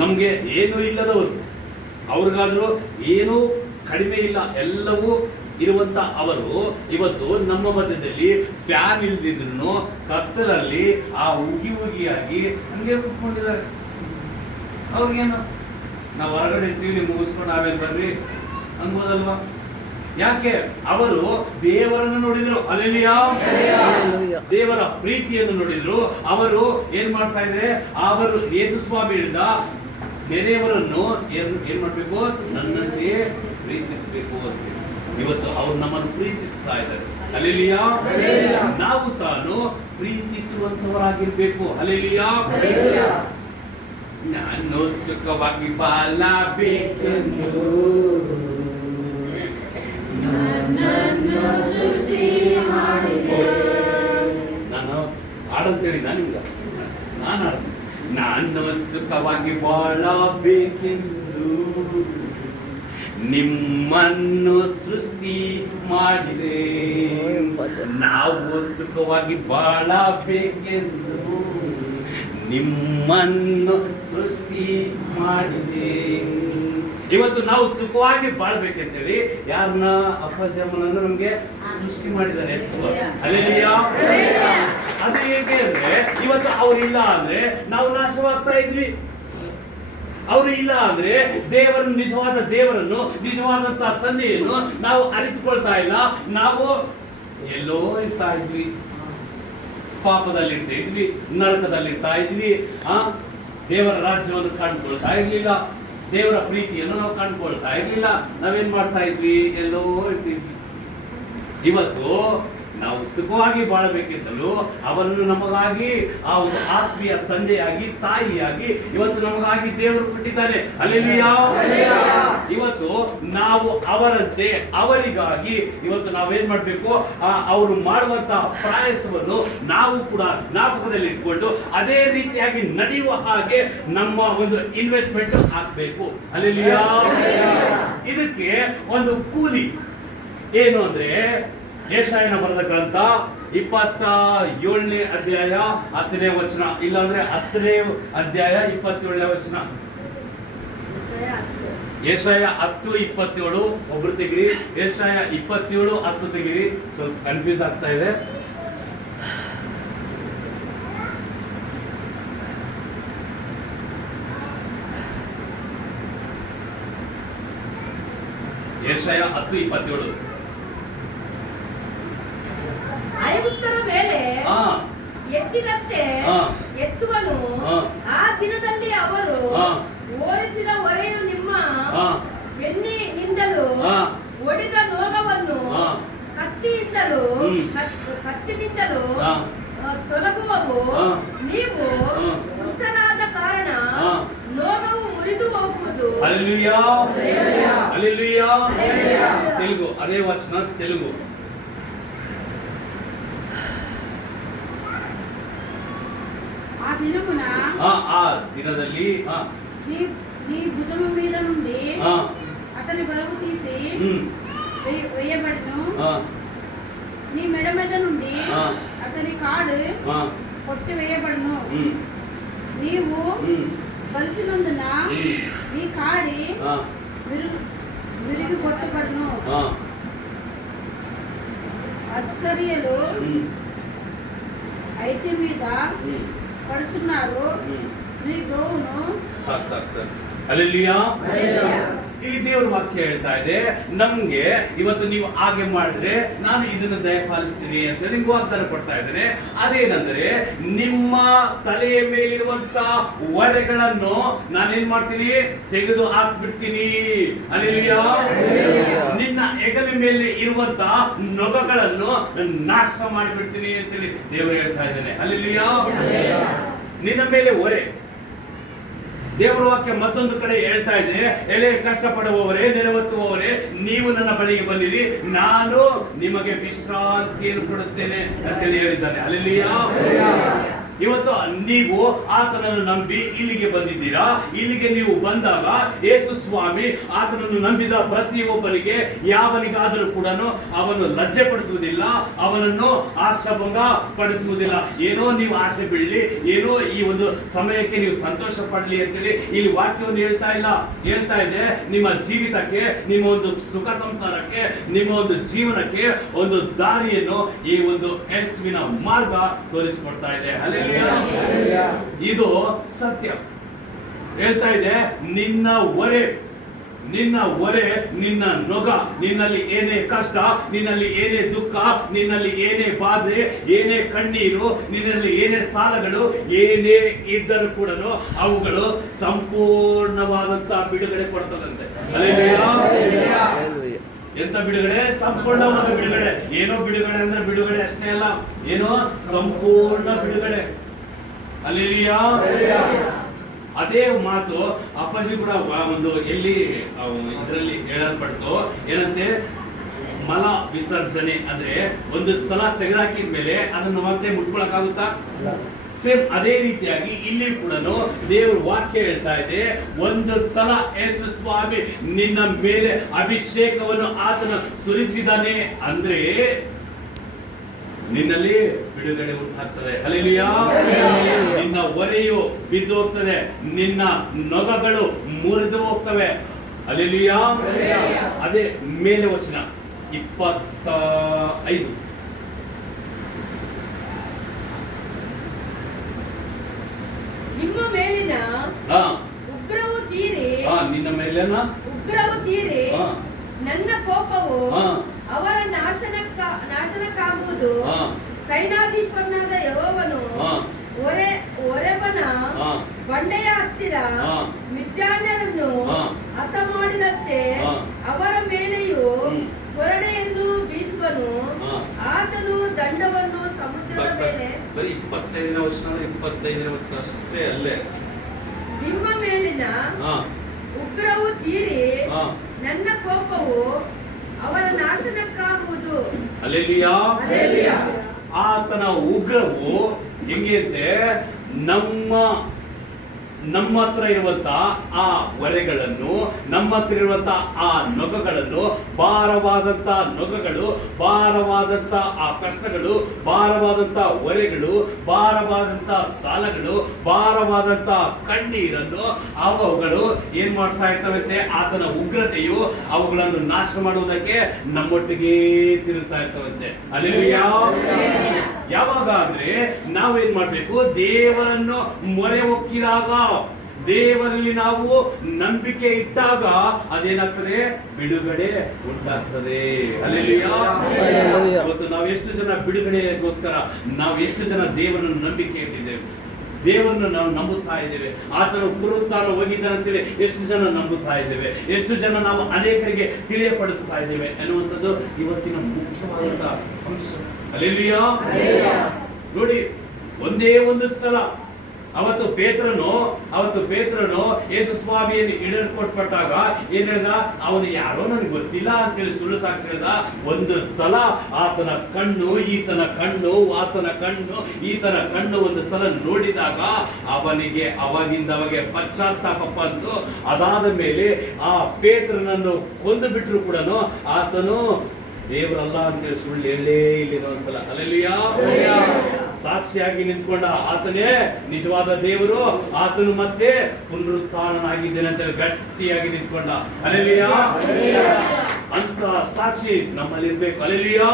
ನಮ್ಗೆ ಏನೂ ಇಲ್ಲದವರು, ಅವ್ರಿಗಾದ್ರೂ ಏನೂ ಕಡಿಮೆ ಇಲ್ಲ, ಎಲ್ಲವೂ ಇರುವಂತ ಅವರು ಇವತ್ತು ನಮ್ಮ ಮಧ್ಯದಲ್ಲಿ ಫ್ಯಾನ್ ಇಲ್ದಿದ್ರು ಕತ್ತಲಲ್ಲಿ ಆ ಉಗಿಯಾಗಿ ಹಂಗೆ ಕೂತ್ಕೊಂಡಿದ್ದಾರೆ. ಅವ್ರಿಗೇನು ನಾವು ಹೊರಗಡೆ ಇರ್ತೀವಿ, ಮುಗಿಸ್ಕೊಂಡು ಆಮೇಲೆ ಬರ್ರಿ ಅನ್ಬೋದಲ್ವಾ? ಯಾಕೆ? ಅವರು ದೇವರನ್ನು ನೋಡಿದ್ರು, ಅಲ್ಲೆಲ್ಲಿಯಾ ದೇವರ ಪ್ರೀತಿಯನ್ನು ನೋಡಿದ್ರು. ಅವರು ಏನ್ ಮಾಡ್ತಾ ಇದ್ರೆ, ಅವರು ಯೇಸು ಸ್ವಾಮಿ ಹೇಳಿದ ಬೇರೆಯವರನ್ನು ಏನ್ ಮಾಡ್ಬೇಕು, ನನ್ನಂತೆ ಪ್ರೀತಿಸಬೇಕು ಅಂತ. ಇವತ್ತು ಅವ್ರು ನಮ್ಮನ್ನು ಪ್ರೀತಿಸ್ತಾ ಇದ್ದಾರೆ, ಅಲ್ಲೆಲ್ಲಿಯಾ. ನಾವು ಸಹ ಪ್ರೀತಿಸುವಂತವರಾಗಿರ್ಬೇಕು, ಅಲ್ಲೆಲ್ಲಿಯಾ. ನಾನು ಸುಖವಾಗಿ ಬಾಳಬೇಕೆಂದು ನಾನು ಹಾಡಂತೇಳಿ ನಿಮ್ಗೆ ನಾನು ಹಾಡ, ನಾನು ಸುಖವಾಗಿ ಬಾಳಬೇಕೆಂದು ನಿಮ್ಮನ್ನು ಸೃಷ್ಟಿ ಮಾಡಿದೆ. ನಾವು ಸುಖವಾಗಿ ಬಾಳಬೇಕೆಂದು ನಿಮ್ಮನ್ನು ಸೃಷ್ಟಿ ಮಾಡಿದೆ. ಇವತ್ತು ನಾವು ಸುಖವಾಗಿ ಬಾಳ್ಬೇಕಂತೇಳಿ ಯಾರನ್ನ, ಅಪ್ಪಜಮ್ಮನನ್ನು ನಮ್ಗೆ ಸೃಷ್ಟಿ ಮಾಡಿದ್ದಾರೆ. ಎಷ್ಟು ಅಲ್ಲೆಲ್ಲಿಯಾ. ಅದು ಹೇಗೆ ಅಂದ್ರೆ, ಇವತ್ತು ಅವ್ರಿಲ್ಲ ಅಂದ್ರೆ ನಾವು ನಾಶವಾಗ್ತಾ ಇದ್ವಿ. ಅವರು ಇಲ್ಲ ಅಂದ್ರೆ ದೇವರನ್ನು, ನಿಜವಾದ ದೇವರನ್ನು, ನಿಜವಾದಂತಹ ತಂದೆಯನ್ನು ನಾವು ಅರಿತುಕೊಳ್ತಾ ಇಲ್ಲ. ನಾವು ಎಲ್ಲೋ ಇರ್ತಾ ಇದ್ವಿ, ಪಾಪದಲ್ಲಿ ಇರ್ತಾ ಇದ್ವಿ, ನರಕದಲ್ಲಿ ಇರ್ತಾ ಇದ್ವಿ. ದೇವರ ರಾಜ್ಯವನ್ನು ಕಂಡುಕೊಳ್ತಾ ಇರ್ಲಿಲ್ಲ, ದೇವರ ಪ್ರೀತಿಯನ್ನು ನಾವು ಕಂಡುಕೊಳ್ತಾ ಇರ್ಲಿಲ್ಲ. ನಾವೇನ್ ಮಾಡ್ತಾ ಇದ್ವಿ, ಎಲ್ಲೋ ಇರ್ತಿದ್ವಿ. ಇವತ್ತು ನಾವು ಸುಖವಾಗಿ ಬಾಳಬೇಕೆಂತಲೂ ಅವರನ್ನು ನಮಗಾಗಿ ಆ ಒಂದು ಆತ್ಮೀಯ ತಂದೆಯಾಗಿ, ತಾಯಿಯಾಗಿ ಇವತ್ತು ನಮಗಾಗಿ ದೇವರು ಕೊಟ್ಟಿದ್ದಾನೆ, ಅಲ್ಲೆಲ್ಲಿಯಾ. ಇವತ್ತು ನಾವು ಅವರಂತೆ, ಅವರಿಗಾಗಿ ಇವತ್ತು ನಾವೇನ್ ಮಾಡ್ಬೇಕು, ಅವರು ಮಾಡುವಂತಹ ಪ್ರಯಾಸವನ್ನು ನಾವು ಕೂಡ ಜ್ಞಾಪಕದಲ್ಲಿ ಇಟ್ಕೊಂಡು ಅದೇ ರೀತಿಯಾಗಿ ನಡೆಯುವ ಹಾಗೆ ನಮ್ಮ ಒಂದು ಇನ್ವೆಸ್ಟ್ಮೆಂಟ್ ಆಗ್ಬೇಕು, ಅಲ್ಲೆಲ್ಲಿಯಾ. ಇದಕ್ಕೆ ಒಂದು ಕೂಲಿ ಏನು ಅಂದ್ರೆ, ಯೆಶಾಯನ ಬರೆದ ಗ್ರಂಥ 27ನೇ ಅಧ್ಯಾಯ 10ನೇ ವಚನ, ಇಲ್ಲಾಂದ್ರೆ 10ನೇ ಅಧ್ಯಾಯ 27ನೇ ವಚನ. ಯೆಶಾಯ 10:27 ಒಬ್ರು ತೆಗಿರಿ. ಯೆಶಾಯ 27:10 ತೆಗಿರಿ. ಸ್ವಲ್ಪ ಕನ್ಫ್ಯೂಸ್ ಆಗ್ತಾ ಇದೆ. ಯೆಶಾಯ 10:27. ಐಗುಪ್ತರ ಮೇಲೆ ಎತ್ತಿದಂತೆ ಎತ್ತುವನು. ಆ ದಿನದಲ್ಲಿ ಅವರು ಓಡಿಸಿದ ಹೊರೆಯು ನಿಮ್ಮ ಬೆನ್ನಿನಿಂದಲೂ ಒಡೆದ ನೋಗವನ್ನು ಕತ್ತಿನಿಂದಲೂ ತೊಲಗುವವು. ನೀವು ದುಷ್ಟರಾದ ಕಾರಣ ನೋಗವು ಮುರಿದು ಹೋಗುವುದು. Hallelujah, hallelujah. ತೆಲುಗು ಅದೇ ವಚನ, ತೆಲುಗು. ఆ దినದಲ್ಲಿ నీ భుజము మీద నుండి అతని బరువు తీసి వేయబడును. నీ మెడ మీద నుండి అతని కాడు కొట్టి వేయబడును. నీవు బలిసినందున నీ కాడి విరిగి కొట్టబడును. అస్కరియలు అయితే మీద పడుచున్నారు. నీ గోవును ಹಲ್ಲೆಲೂಯಾ. ಈ ದೇವರ ವಾಕ್ಯ ಹೇಳ್ತಾ ಇದೆ ನಮ್ಗೆ, ಇವತ್ತು ನೀವು ಹಾಗೆ ಮಾಡಿದ್ರೆ ನಾನು ಇದನ್ನು ದಯಪಾಲಿಸ್ತೀನಿ ಅಂತ ನಿಮ್ಗೆ ವಾಗ್ದಾನ ಕೊಡ್ತಾ ಇದ್ದೇನೆ. ಅದೇನಂದ್ರೆ, ನಿಮ್ಮ ತಲೆಯ ಮೇಲಿರುವಂತ ಹೊರೆಗಳನ್ನು ನಾನೇನ್ ಮಾಡ್ತೀನಿ, ತೆಗೆದು ಹಾಕ್ಬಿಡ್ತೀನಿ. ಹಲ್ಲೆಲೂಯಾ. ನಿನ್ನ ಹೆಗಲ ಮೇಲೆ ಇರುವಂತ ನೊಗಗಳನ್ನು ನಾಶ ಮಾಡಿಬಿಡ್ತೀನಿ ಅಂತೇಳಿ ದೇವರು ಹೇಳ್ತಾ ಇದ್ದಾನೆ. ಹಲ್ಲೆಲೂಯಾ. ನಿನ್ನ ಮೇಲೆ ಹೊರೆ. ದೇವರ ವಾಕ್ಯ ಮತ್ತೊಂದು ಕಡೆ ಹೇಳ್ತಾ ಇದ್ದೇನೆ, ಎಲೆ ಕಷ್ಟಪಡುವವರೇ, ನೆರವತ್ತುವವರೇ, ನೀವು ನನ್ನ ಬಳಿಗೆ ಬಂದಿರಿ, ನಾನು ನಿಮಗೆ ವಿಶ್ರಾಂತಿಯನ್ನು ಕೊಡುತ್ತೇನೆ ಅಂತೇಳಿ ಹೇಳಿದ್ದಾನೆ. ಹಲ್ಲೆಲೂಯಾ. ಇವತ್ತು ನೀವು ಆತನನ್ನು ನಂಬಿ ಇಲ್ಲಿಗೆ ಬಂದಿದ್ದೀರಾ. ಇಲ್ಲಿಗೆ ನೀವು ಬಂದಾಗ ಯೇಸು ಸ್ವಾಮಿ ಆತನನ್ನು ನಂಬಿದ ಪ್ರತಿಯೊಬ್ಬರಿಗೆ ಯಾವನಿಗಾದರೂ ಕೂಡ ಅವನು ಲಜ್ಜೆ ಪಡಿಸುವುದಿಲ್ಲ, ಅವನನ್ನು ಆಶಾಭಂಗ ಪಡಿಸುವುದಿಲ್ಲ. ಏನೋ ನೀವು ಆಸೆ ಬೀಳಲಿ, ಏನೋ ಈ ಒಂದು ಸಮಯಕ್ಕೆ ನೀವು ಸಂತೋಷ ಪಡಲಿ ಅಂತೇಳಿ ಇಲ್ಲಿ ವಾಕ್ಯವನ್ನು ಹೇಳ್ತಾ ಇದೆ. ನಿಮ್ಮ ಜೀವಿತಕ್ಕೆ, ನಿಮ್ಮ ಒಂದು ಸುಖ ಸಂಸಾರಕ್ಕೆ, ನಿಮ್ಮ ಒಂದು ಜೀವನಕ್ಕೆ ಒಂದು ದಾರಿಯನ್ನು ಈ ಒಂದು ಯೇಸುವಿನ ಮಾರ್ಗ ತೋರಿಸಿಕೊಡ್ತಾ ಇದೆ. ಹಲ್ಲೆಲೂಯಾ. ಇದು ಸತ್ಯ. ಹೇಳ್ತಾ ಇದೆ, ನಿನ್ನ ಹೊರೆ, ನಿನ್ನ ನೊಗ, ನಿನ್ನಲ್ಲಿ ಏನೇ ಕಷ್ಟ, ನಿನ್ನಲ್ಲಿ ಏನೇ ದುಃಖ, ನಿನ್ನಲ್ಲಿ ಏನೇ ಬಾಧೆ, ಏನೇ ಕಣ್ಣೀರು, ನಿನ್ನಲ್ಲಿ ಏನೇ ಸಾಲಗಳು, ಏನೇ ಇದ್ದರೂ ಕೂಡ ಅವುಗಳು ಸಂಪೂರ್ಣವಾದಂತಹ ಬಿಡುಗಡೆ ಕೊಡ್ತದಂತೆ. ಹಲ್ಲೆಲೂಯಾ. ಎಂತ ಬಿಡುಗಡೆ? ಸಂಪೂರ್ಣವಾದ ಬಿಡುಗಡೆ. ಏನೋ ಬಿಡುಗಡೆ ಅಂದ್ರೆ ಬಿಡುಗಡೆ ಅಷ್ಟೇ ಅಲ್ಲ, ಏನೋ ಸಂಪೂರ್ಣ ಬಿಡುಗಡೆ. ಹಲ್ಲೆಲೂಯಾ. ಅದೇ ಮಾತು ಅಪ್ಪಾಜಿ ಕೂಡ ಒಂದು ಎಲ್ಲಿ ಇದರಲ್ಲಿ ಹೇಳಲ್ಪಡ್ತು, ಏನಂತೆ, ಮಲ ವಿಸರ್ಜನೆ ಅಂದ್ರೆ ಒಂದು ಸಲ ತೆಗೆದಾಕಿದ ಮೇಲೆ ಅದನ್ನು ಮತ್ತೆ ಮುಟ್ಕೊಳಕ್ಕಾಗುತ್ತಾ? ಸೇಮ್ ಅದೇ ರೀತಿಯಾಗಿ ಇಲ್ಲಿ ಕೂಡ ದೇವರ ವಾಕ್ಯ ಹೇಳ್ತಾ ಇದೆ, ಒಂದು ಸಲ ಯೇಸು ಸ್ವಾಮಿ ನಿನ್ನ ಮೇಲೆ ಅಭಿಷೇಕವನ್ನು ಆತನ ಸುರಿಸಿದಾನೆ ಅಂದ್ರೆ ನಿನ್ನಲ್ಲಿ ಬಿಡುಗಡೆ ಉಂಟಾಗ್ತದೆ. ಹಲ್ಲೆಲೂಯಾ. ನಿನ್ನ ಹೊರೆಯು ಬಿದ್ದು ಹೋಗ್ತದೆ, ನಿನ್ನ ನೊಗಗಳು ಮುರಿದು ಹೋಗ್ತವೆ. ಹಲ್ಲೆಲೂಯಾ. ಅದೇ ಮೇಲೆ ವಚನ 25. ನಿಮ್ಮ ಮೇಲಿನ ಉಗ್ರವು ತೀರಿ, ನಿನ್ನ ಮೇಲಿನ ಉಗ್ರವು ತೀರಿ ನನ್ನ ಕೋಪವು ಅವರ ನಾಶನಕ್ಕಾಗುವುದು. ಸೈನ್ಯಾಧೀಶ್ವರನಾದ ಯೆಹೋವನು ಒರೆಬನ ಬಂಡೆಯ ಹತ್ತಿರ ಮಿದ್ಯಾನ್ಯರನ್ನು ಹತ ಮಾಡಿದಂತೆ ಅವರ ಮೇಲೆಯೂ ಕೊರಡೆಯನ್ನು ಬೀಸುವನು. ಆತನು ದಂಡವನ್ನು ಸಮುದ್ರದ ಮೇಲೆ 25ನೇ ವಚನ ಅಷ್ಟೇ ಅಲ್ಲೇ. ನಿಮ್ಮ ಮೇಲಿನ ಉಗ್ರವು ತೀರಿ ನನ್ನ ಕೋಪವು ಅವರ ನಾಶನಕ್ಕಾಗುವುದು. ಹಲ್ಲೆಲೂಯಾ. ಆತನ ಉಗ್ರವು ಹೆಂಗೆ ಅಂತೆ, ನಮ್ಮ ಹತ್ರ ಇರುವಂತ ಆ ಹೊರೆಗಳನ್ನು, ನಮ್ಮ ಹತ್ರ ಇರುವಂತ ಆ ನೊಗಗಳನ್ನು, ಭಾರವಾದಂತ ನೊಗಗಳು, ಭಾರವಾದಂತ ಆ ಕಷ್ಟಗಳು, ಭಾರವಾದಂತ ಹೊರೆಗಳು, ಭಾರವಾದಂತ ಸಾಲಗಳು, ಭಾರವಾದಂತ ಕಣ್ಣೀರನ್ನು ಅವುಗಳು ಏನ್ ಮಾಡ್ತಾ ಇರ್ತವಂತೆ, ಆತನ ಉಗ್ರತೆಯು ಅವುಗಳನ್ನು ನಾಶ ಮಾಡುವುದಕ್ಕೆ ನಮ್ಮೊಟ್ಟಿಗೆ ತಿರುಗ್ತಾ ಇರ್ತವಂತೆ. ಹಲ್ಲೆಲೂಯಾ. ಯಾವಾಗ ಅಂದ್ರೆ ನಾವೇನ್ ಮಾಡ್ಬೇಕು, ದೇವರನ್ನು ಮೊರೆ ಹೊಕ್ಕಿದಾಗ, ದೇವರಲ್ಲಿ ನಾವು ನಂಬಿಕೆ ಇಟ್ಟಾಗ ಅದೇನಾಗ್ತದೆ, ಬಿಡುಗಡೆ ಉಂಟಾಗ್ತದೆ. ಹಲ್ಲೆಲೂಯಾ. ಇವತ್ತು ನಾವು ಎಷ್ಟು ಜನ ಬಿಡುಗಡೆಗೋಸ್ಕರ ನಾವು ಎಷ್ಟು ಜನ ದೇವರನ್ನು ನಂಬಿಕೆ ಇಟ್ಟಿದ್ದೇವೆ, ದೇವರನ್ನು ನಾವು ನಂಬುತ್ತಾ ಇದ್ದೇವೆ, ಆತನು ಪುನರುತ್ಥಾನ ಹೋಗಿದ್ದಾನಂತೇಳಿ ಎಷ್ಟು ಜನ ನಂಬುತ್ತಾ ಇದ್ದೇವೆ, ಎಷ್ಟು ಜನ ನಾವು ಅನೇಕರಿಗೆ ತಿಳಿಯಪಡಿಸ್ತಾ ಇದ್ದೇವೆ ಎನ್ನುವಂಥದ್ದು ಇವತ್ತಿನ ಮುಖ್ಯವಾದಂತಹ ಅಂಶ. ಹಲ್ಲೆಲೂಯಾ. ನೋಡಿ, ಒಂದೇ ಒಂದು ಸಲ ಅವತ್ತು ಪೇತ್ರನು ಯೇಸು ಸ್ವಾಮಿಯನ್ನು ಹಿಡಿದುಕೊಟ್ಟಾಗ ಏನ್ ಹೇಳ್ದ, ಅವನು ಯಾರೋ ನನಗೆ ಗೊತ್ತಿಲ್ಲ ಅಂತೇಳಿ ಸುಳ್ಳು ಸಾಕ್ಷಿ ಹೇಳ್ದ. ಒಂದು ಸಲ ಆತನ ಕಣ್ಣು ಒಂದು ಸಲ ನೋಡಿದಾಗ ಅವನಿಗೆ ಅವಾಗಿಂದವಗೆ ಪಶ್ಚಾತ್ತಾಪ ಬಂದು, ಅದಾದ ಮೇಲೆ ಆ ಪೇತ್ರನನ್ನು ಕೊಂದು ಬಿಟ್ಟರು ಕೂಡ ಆತನು ದೇವರಲ್ಲ ಅಂತೇಳಿ ಸುಳ್ಳು ಹೇಳಲೇ ಇಲ್ಲ ಒಂದ್ಸಲ. ಹಲ್ಲೆಲೂಯಾ. ಸಾಕ್ಷಿಯಾಗಿ ನಿಂತ್ಕೊಂಡ ಆತನೇ ನಿಜವಾದ ದೇವರು, ಆತನು ಮತ್ತೆ ಪುನರುತ್ಥಾನನಾಗಿದ್ದೇನೆ ಅಂತೇಳಿ ಗಟ್ಟಿಯಾಗಿ ನಿಂತ್ಕೊಂಡ. ಹಲ್ಲೆಲೂಯಾ. ಅಂತ ಸಾಕ್ಷಿ ನಮ್ಮಲ್ಲಿ ಇರ್ಬೇಕು. ಹಲ್ಲೆಲೂಯಾ.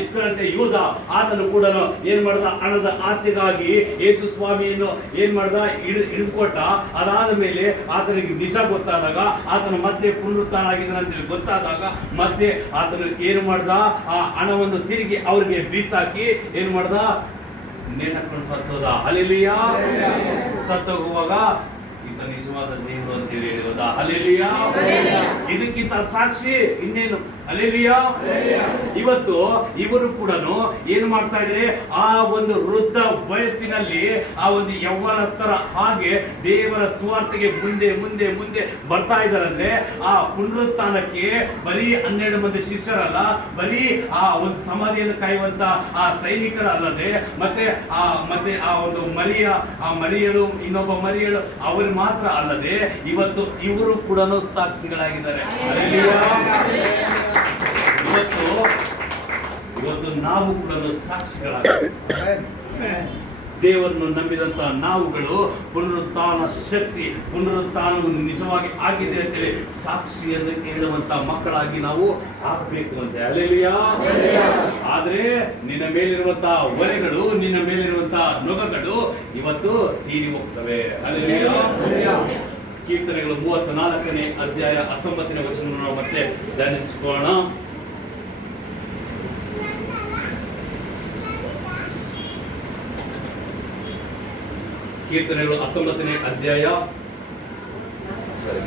ಇಸ್ಕರಿಯೋತ ಯೂದ, ಆತನು ಕೂಡ ಏನ್ ಮಾಡ್ದ, ಹಣದ ಆಸೆಗಾಗಿ ಯೇಸು ಸ್ವಾಮಿಯನ್ನು ಏನ್ ಮಾಡ್ದ, ಹಿಡಿದುಕೊಟ್ಟ. ಅದಾದ ಮೇಲೆ ಆತನಿಗೆ ನಿಜ ಗೊತ್ತಾದಾಗ, ಆತನು ಮತ್ತೆ ಪುನರುತ್ಥಾನ ಆಗಿದ್ದಾನೆ ಅಂತೇಳಿ ಗೊತ್ತಾದಾಗ ಮತ್ತೆ ಆತನು ಏನು ಮಾಡ್ದ, ಆ ಹಣವನ್ನು ತಿರುಗಿ ಅವ್ರಿಗೆ ಬೀಸಾಕಿ ಏನ್ ಮಾಡ್ದ, ನೇಣಕೊಂಡು ಸತ್ತೋದ. ಹಲ್ಲೆಲೂಯಾ. ಸತ್ತೋಗುವಾಗ ನಮಗಿಂತ ನಿಜವಾದ ದೇವರು ಅಂತ ಹೇಳಿರೋದಾ? ಹಲ್ಲೆಲೂಯಾ. ಹಲ್ಲೆಲೂಯಾ. ಇದಕ್ಕಿಂತ ಸಾಕ್ಷಿ ಇನ್ನೇನು? ಹಲ್ಲೆಲೂಯಾ. ಇವತ್ತು ಇವರು ಕೂಡ ಏನು ಮಾಡ್ತಾ ಇದ್ದಾರೆ? ಆ ಒಂದು ವೃದ್ಧ ವಯಸ್ಸಿನಲ್ಲಿ ಆ ಒಂದು ಯೌವನಸ್ಥರ ಹಾಗೆ ದೇವರ ಸುವಾರ್ತೆಗೆ ಮುಂದೆ ಮುಂದೆ ಮುಂದೆ ಬರ್ತಾ ಇದ್ದಾರೆ. ಅಂದ್ರೆ ಆ ಪುನರುತ್ಥಾನಕ್ಕೆ ಬರೀ 12 ಮಂದಿ ಶಿಷ್ಯರಲ್ಲ, ಬರೀ ಆ ಒಂದು ಸಮಾಧಿಯನ್ನು ಕಾಯುವಂತ ಆ ಸೈನಿಕರಲ್ಲದೆ ಮತ್ತೆ ಆ ಒಂದು ಮರಿಯಳು ಇನ್ನೊಬ್ಬ ಮರಿಯಳು ಅವರು ಮಾತ್ರ ಅಲ್ಲದೆ ಇವತ್ತು ಇವರು ಕೂಡ ಸಾಕ್ಷಿಗಳಾಗಿದ್ದಾರೆ. ಇವತ್ತು ನಾವು ಕೂಡ ಸಾಕ್ಷಿಗಳಾಗಿದ್ದೇವೆ. ದೇವರನ್ನು ನಂಬಿದಂತ ನಾವುಗಳು ಪುನರುತ್ಥಾನ ಶಕ್ತಿ, ಪುನರುತ್ಥಾನವು ನಿಜವಾಗಿ ಆಗಿದೆ ಅಂತೇಳಿ ಸಾಕ್ಷಿಯನ್ನು ಹೇಳುವಂತ ಮಕ್ಕಳಾಗಿ ನಾವು ಆಗ್ಬೇಕು ಅಂತ. ಹಲ್ಲೆಲೂಯಾ. ಆದ್ರೆ ನಿನ್ನ ಮೇಲಿರುವಂತಹ ಹೊರೆಗಳು, ನಿನ್ನ ಮೇಲಿರುವಂತಹ ನೊಗಗಳು ಇವತ್ತು ತೀರಿ ಹೋಗ್ತವೆ. ಹಲ್ಲೆಲೂಯಾ. ಕೀರ್ತನೆಗಳು 34ನೇ ಅಧ್ಯಾಯ 19ನೇ ವಚನ ನಾವು ಮತ್ತೆ ಧ್ಯಾನಿಸಿಕೊಳ್ಳೋಣ. ಕೀರ್ತನೆಗಳು 19ನೇ ಅಧ್ಯಾಯ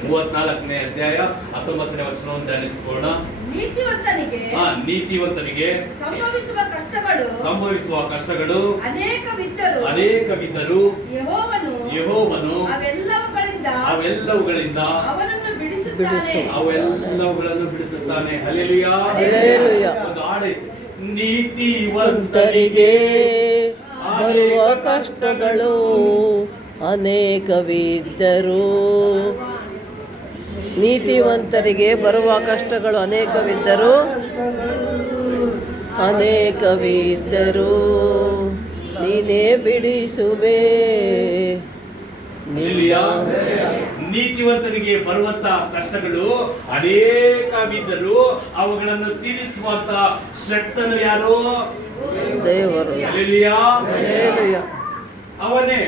34ನೇ ಅಧ್ಯಾಯ 19ನೇ ವಚನವನ್ನು ಧ್ಯಾನಿಸಿಕೊಳ್ಳೋಣ. ನೀತಿವಂತನಿಗೆ ಸಂಭವಿಸುವ ಕಷ್ಟಗಳು ಅನೇಕವಿದ್ದರೂ ಯೆಹೋವನು ಅವೆಲ್ಲವುಗಳಿಂದ ಅವೆಲ್ಲವುಗಳನ್ನು ಬಿಡಿಸುತ್ತಾನೆ. ಹಲ್ಲೆಲೂಯಾ. ಒಂದು ಹಾಡು, ನೀತಿವಂತರಿಗೆ ಬರುವ ಕಷ್ಟಗಳು ಅನೇಕವಿದ್ದರೂ, ನೀತಿವಂತರಿಗೆ ಬರುವ ಕಷ್ಟಗಳು ಅನೇಕವಿದ್ದರೂ ನೀನೇ ಬಿಡಿಸುವೆ. ನೀತಿವಂತನಿಗೆ ಬರುವಂತ ಕಷ್ಟಗಳು ಅನೇಕವಿದ್ದರೂ ಅವುಗಳನ್ನು ತೀರಿಸುವಂತ ಶಕ್ತನು ಯಾರು? ದೇವರು. ಅವನೇ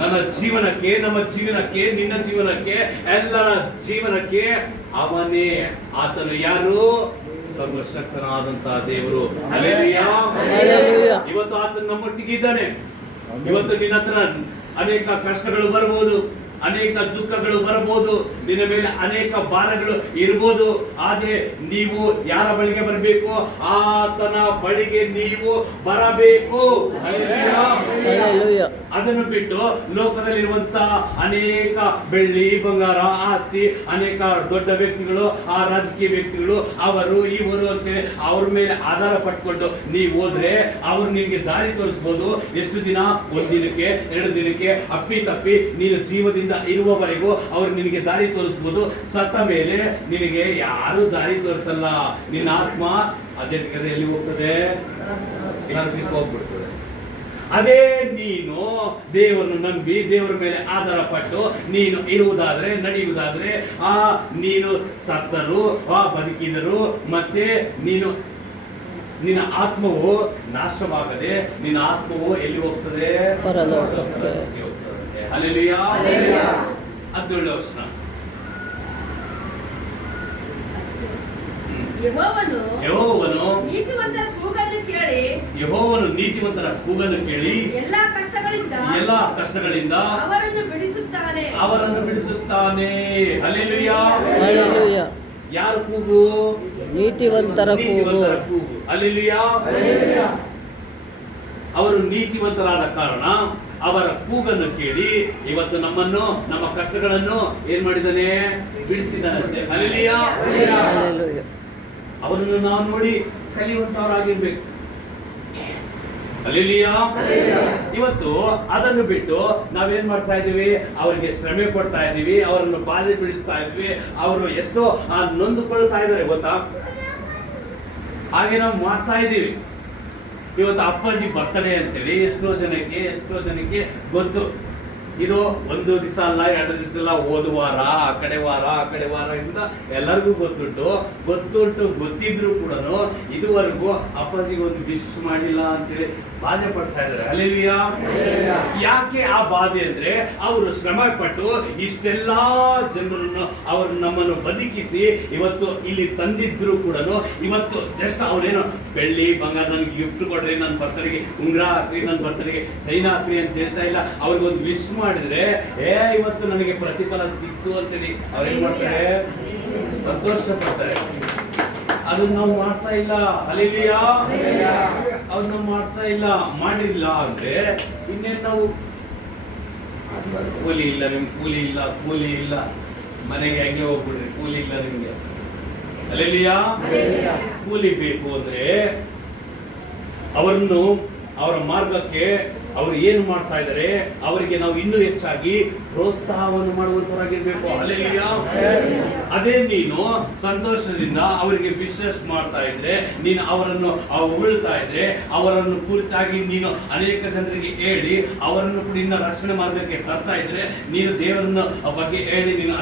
ನನ್ನ ಜೀವನಕ್ಕೆ, ನಮ್ಮ ಜೀವನಕ್ಕೆ, ನಿನ್ನ ಜೀವನಕ್ಕೆ, ಎಲ್ಲರ ಜೀವನಕ್ಕೆ ಅವನೇ. ಆತನು ಯಾರು? ಸರ್ವಶಕ್ತನಾದಂತಹ ದೇವರು. ಹಲ್ಲೆಲೂಯಾ. ಇವತ್ತು ಆತನು ನಮ್ಮೊಟ್ಟಿಗೆ ಇದ್ದಾನೆ. ಇವತ್ತು ನಿನ್ನ ಹತ್ರ ಅನೇಕ ಕಷ್ಟಗಳು ಬರಬಹುದು, ಅನೇಕ ದುಃಖಗಳು ಬರಬಹುದು, ನಿನ್ನ ಮೇಲೆ ಅನೇಕ ಭಾರಗಳು ಇರಬಹುದು. ಆದ್ರೆ ನೀವು ಯಾರ ಬಳಿಗೆ ಬರಬೇಕು? ಆತನ ಬಳಿಗೆ ನೀವು ಬರಬೇಕು. ಅದನ್ನು ಬಿಟ್ಟು ಲೋಕದಲ್ಲಿರುವಂತ ಅನೇಕ ಬೆಳ್ಳಿ ಬಂಗಾರ ಆಸ್ತಿ, ಅನೇಕ ದೊಡ್ಡ ವ್ಯಕ್ತಿಗಳು, ಆ ರಾಜಕೀಯ ವ್ಯಕ್ತಿಗಳು, ಅವರು ಇವರು ಅಂತೇಳಿ ಅವ್ರ ಮೇಲೆ ಆಧಾರ ಪಟ್ಕೊಂಡು ನೀವು ಹೋದ್ರೆ ಅವ್ರು ನಿನ್ಗೆ ದಾರಿ ತೋರಿಸ್ಬೋದು. ಎಷ್ಟು ದಿನ? 1 ದಿನಕ್ಕೆ 2 ದಿನಕ್ಕೆ, ಅಪ್ಪಿ ತಪ್ಪಿ ನೀನು ಜೀವದಿಂದ ಇರುವವರೆಗೂ ಅವ್ರು ನಿನಗೆ ದಾರಿ ತೋರಿಸ್ಬೋದು. ಸತ್ತ ಮೇಲೆ ನಿನಗೆ ಯಾರು ದಾರಿ ತೋರಿಸಲ್ಲ. ನಿನ್ನ ಆತ್ಮ ಅದೇ ಎಲ್ಲಿ ಹೋಗ್ತದೆ? ನರಕಕ್ಕೆ ಹೋಗ್ಬಿಡ್ತದೆ. ಅದೇ ನೀನು ದೇವರನ್ನು ನಂಬಿ ದೇವರ ಮೇಲೆ ಆಧಾರ ಪಟ್ಟು ನೀನು ಇರುವುದಾದ್ರೆ, ನಡೆಯುವುದಾದ್ರೆ, ನೀನು ಸತ್ತರು ಬದುಕಿದರು ಮತ್ತೆ ನಿನ್ನ ಆತ್ಮವು ನಾಶವಾಗದೆ ನಿನ್ನ ಆತ್ಮವು ಎಲ್ಲಿ ಹೋಗ್ತದೆ? ಪರಲೋಕಕ್ಕೆ. ಹಲ್ಲೆಲೂಯಾ. 17ನೇ ವಚನ. ಯೆಹೋವನು ನೀತಿವಂತರ ನೀತಿವಂತರ ಕೂಗನ್ನು ಕೇಳಿ ಎಲ್ಲಾ ಕಷ್ಟಗಳಿಂದ ಅವರನ್ನು ಬಿಡಿಸುತ್ತಾನೆ. ಹಲ್ಲೆಲೂಯಾ. ಯಾರು ಕೂಗು? ನೀತಿವಂತರ ಕೂಗು. ಹಲ್ಲೆಲೂಯಾ. ಅವರು ನೀತಿವಂತರಾದ ಕಾರಣ ಅವರ ಕೂಗನ್ನು ಕೇಳಿ ಇವತ್ತು ನಮ್ಮನ್ನು, ನಮ್ಮ ಕಷ್ಟಗಳನ್ನು ಏನ್ ಮಾಡಿದಾನೆ? ಬಿಡಿಸಿದಾನೆ. ಹಲ್ಲೆಲೂಯಾ. ಅವರನ್ನು ನಾವು ನೋಡಿ ಕಲಿಯುವಂತವರಾಗಿರ್ಬೇಕು. ಹಲ್ಲೆಲೂಯಾ. ಇವತ್ತು ಅದನ್ನು ಬಿಟ್ಟು ನಾವೇನ್ ಮಾಡ್ತಾ ಇದೀವಿ? ಅವರಿಗೆ ಶ್ರಮೆ ಕೊಡ್ತಾ ಇದೀವಿ, ಅವರನ್ನು ಬಾಧೆ ಬಿಡಿಸ್ತಾ ಇದೀವಿ, ಅವರು ಎಷ್ಟೋ ನೊಂದುಕೊಳ್ತಾ ಇದ್ದಾರೆ ಗೊತ್ತಾ? ಹಾಗೆ ನಾವು ಮಾಡ್ತಾ ಇದ್ದೀವಿ. ಇವತ್ತು ಅಪ್ಪಾಜಿ ಬರ್ತಡೇ ಅಂತೇಳಿ ಎಷ್ಟೋ ಜನಕ್ಕೆ ಗೊತ್ತು. ಇದು 1 ದಿವಸ ಅಲ್ಲ, 2 ದಿವಸ ಅಲ್ಲ, ಹೋದ ವಾರ, ಆ ಕಡೆ ವಾರ ಇಂದ ಎಲ್ಲರಿಗೂ ಗೊತ್ತಿದ್ರು ಕೂಡ ಇದುವರೆಗೂ ಅಪ್ಪಾಜಿಗೆ ಒಂದು ವಿಶ್ ಮಾಡಿಲ್ಲ ಅಂತೇಳಿ ಬಾಧೆ ಪಡ್ತಾ ಇದ್ದಾರೆ. ಹಲ್ಲೆಲೂಯಾ. ಯಾಕೆ ಆ ಬಾಧೆ ಅಂದ್ರೆ ಅವರು ಶ್ರಮ ಪಟ್ಟು ಇಷ್ಟೆಲ್ಲಾ ಜನರನ್ನು ಅವರು ನಮ್ಮನ್ನು ಬದುಕಿಸಿ ಇವತ್ತು ಇಲ್ಲಿ ತಂದಿದ್ರು ಕೂಡ ಇವತ್ತು ಜಸ್ಟ್ ಅವ್ರೇನು ಬೆಳ್ಳಿ ಬಂಗಾರ ನನಗೆ ಗಿಫ್ಟ್ ಕೊಡ್ರಿ, ನನ್ನ ಬರ್ತಡೆಗೆ ಉಂಗ್ರ ಹಾಕ್ರಿ, ನನ್ನ ಬರ್ತಡೆಗೆ ಚೈನಾ ಹಾಕ್ರಿ ಅಂತ ಹೇಳ್ತಾ ಇಲ್ಲ. ಅವ್ರಿಗೊಂದು ವಿಶ್ ಮಾಡಿ ಮಾಡಿದ್ರೆ ಇವತ್ತು ನನಗೆ ಪ್ರತಿಫಲ ಸಿಕ್ತು ಅಂತೇಳಿ ಅವ್ರೇನ್ ಮಾಡ್ತಾರೆ, ಸಂತೋಷ ಪಡ್ತಾರೆ. ಅದನ್ನ ನಾವು ಮಾಡ್ತಾ ಇಲ್ಲ. ಹಲ್ಲೆಲೂಯಾ. ಅದನ್ನ ಮಾಡ್ತಾ ಇಲ್ಲ. ಮಾಡಿಲ್ಲ ಅಂದ್ರೆ ಇನ್ನೇನ್ ನಾವು ಕೂಲಿ ಇಲ್ಲ, ನಿಮ್ಗೆ ಕೂಲಿ ಇಲ್ಲ, ಕೂಲಿ ಇಲ್ಲ, ಮನೆಗೆ ಹೆಂಗೆ ಹೋಗ್ಬಿಡ್ರಿ, ಕೂಲಿ ಇಲ್ಲ ನಿಮ್ಗೆ. ಹಲ್ಲೆಲೂಯಾ. ಕೂಲಿ ಬೇಕು ಅಂದ್ರೆ ಅವರನ್ನು ಅವರ ಮಾರ್ಗಕ್ಕೆ ಅವರು ಏನು ಮಾಡ್ತಾ ಇದ್ದಾರೆ ಅವರಿಗೆ ನಾವು ಇನ್ನೂ ಹೆಚ್ಚಾಗಿ ಪ್ರೋತ್ಸಾಹವನ್ನು ಮಾಡುವಂತವರಾಗಿರ್ಬೇಕು. ಹಲ್ಲೆಲೂಯಾ. ಅದೇ ನೀನು ಸಂತೋಷದಿಂದ ಅವರಿಗೆ ವಿಶ್ವಾಸ ಮಾಡ್ತಾ ಇದ್ರೆ, ನೀನು ಅವರನ್ನು ಹೊಗಳ್ತಾ ಇದ್ರೆ, ಅವರನ್ನು ಕುರಿತಾಗಿ ನೀನು ಅನೇಕ ಜನರಿಗೆ ಹೇಳಿ ಅವರನ್ನು ನಿನ್ನ ರಕ್ಷಣೆ ಮಾರ್ಗಕ್ಕೆ ತರ್ತಾ ಇದ್ರೆ, ನೀನು ದೇವರನ್ನು ಬಗ್ಗೆ ಹೇಳಿ ನೀನು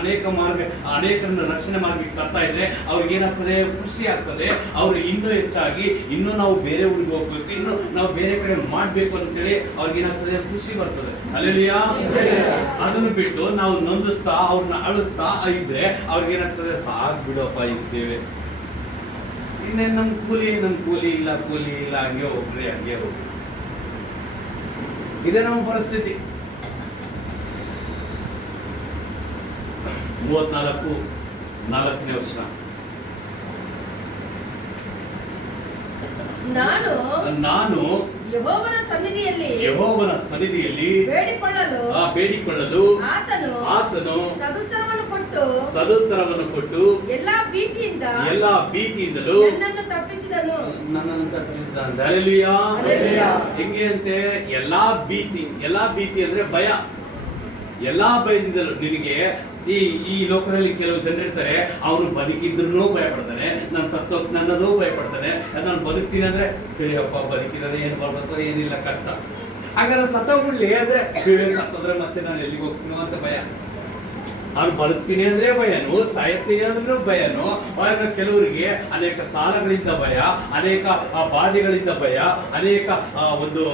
ಅನೇಕರನ್ನು ರಕ್ಷಣೆ ಮಾರ್ಗಕ್ಕೆ ತರ್ತಾ ಇದ್ರೆ ಅವ್ರಿಗೆ ಏನಾಗ್ತದೆ, ಖುಷಿ ಆಗ್ತದೆ. ಅವರು ಇನ್ನೂ ಹೆಚ್ಚಾಗಿ ಇನ್ನೂ ನಾವು ಬೇರೆ ಊರಿಗೆ ಹೋಗ್ಬೇಕು, ಇನ್ನು ನಾವು ಬೇರೆ ಕಡೆ ಮಾಡ್ಬೇಕು ಅಂತೇಳಿ ಅವ್ರಿಗೆ ಏನಾಗ್ತದೆ, ಖುಷಿ ಬರ್ತದೆ. ಹಲ್ಲೆಲೂಯಾ. ಅದನ್ನು ಬಿಟ್ಟು ನಾವು ನೊಂದಿಸ್ತಾ ಅವ್ರನ್ನ ಅಳಿಸ್ತಾ ಇದ್ರೆ ಅವ್ರಿಗೆ ಏನಾಗ್ತದೆ, ಸಾಕ್ ಬಿಡಪ್ಪ ಈ ಸೇವೆ, ಇನ್ನೇನು ನಮ್ ಕೂಲಿ ಇಲ್ಲ, ಕೂಲಿ ಇಲ್ಲ, ಹಂಗೆ ಹೋಗ್ರಿ, ಹಂಗೆ ಹೋಗ್ರಿ. ಇದೇ ನಮ್ಮ ಪರಿಸ್ಥಿತಿ. 34ನೇ ವರ್ಷ ನಾನು ಯೆಹೋವನ ಸನ್ನಿಧಿಯಲ್ಲಿ ಬೇಡಿಕೊಳ್ಳಲು ಆತನು ಸದುತ್ತರವನ್ನು ಕೊಟ್ಟು ಎಲ್ಲಾ ಭೀತಿಯಿಂದಲೂ ನನ್ನನ್ನು ತಪ್ಪಿಸಿದನು. ಹಲ್ಲೆಲೂಯಾ. ಹೆಂಗೆ ಅಂತೆ, ಎಲ್ಲಾ ಭೀತಿ ಅಂದ್ರೆ ಭಯ. ಎಲ್ಲಾ ಭಯದಿಂದಲೂ ನಿನಗೆ ಈ ಲೋಕದಲ್ಲಿ ಕೆಲವು ಜನ ಇರ್ತಾರೆ, ಅವನು ಬದುಕಿದ್ರು ಭಯ ಪಡ್ತಾನೆ, ನಾನು ನನ್ನದು ಭಯ ಪಡ್ತಾನೆ, ನಾನು ಬದುಕ್ತೀನಿ ಅಂದ್ರೆ ಅಪ್ಪ ಬದುಕಿದ್ರೆ ಏನ್ ಬರ್ಬೇಕು, ಏನಿಲ್ಲ ಕಷ್ಟ. ಹಾಗಾದ್ರೆ ಸತ್ತೋಗ್ಬಿಡ್ಲಿ ಅಂದ್ರೆ ಸತ್ತೋದ್ರೆ ಮತ್ತೆ ನಾನು ಎಲ್ಲಿಗೆ ಹೋಗ್ತೀನೋ ಅಂತ ಭಯ. ಅವ್ರು ಬದುಕ್ತೀನಿ ಅಂದ್ರೆ ಭಯನು, ಸಾಯ್ತೀನಿ ಅಂದ್ರೂ ಭಯನು. ಕೆಲವರಿಗೆ ಅನೇಕ ಸಾಲಗಳಿಂದ ಭಯ, ಅನೇಕ ಬಾಧೆಗಳಿಂದ ಭಯ, ಅನೇಕ ಒಂದು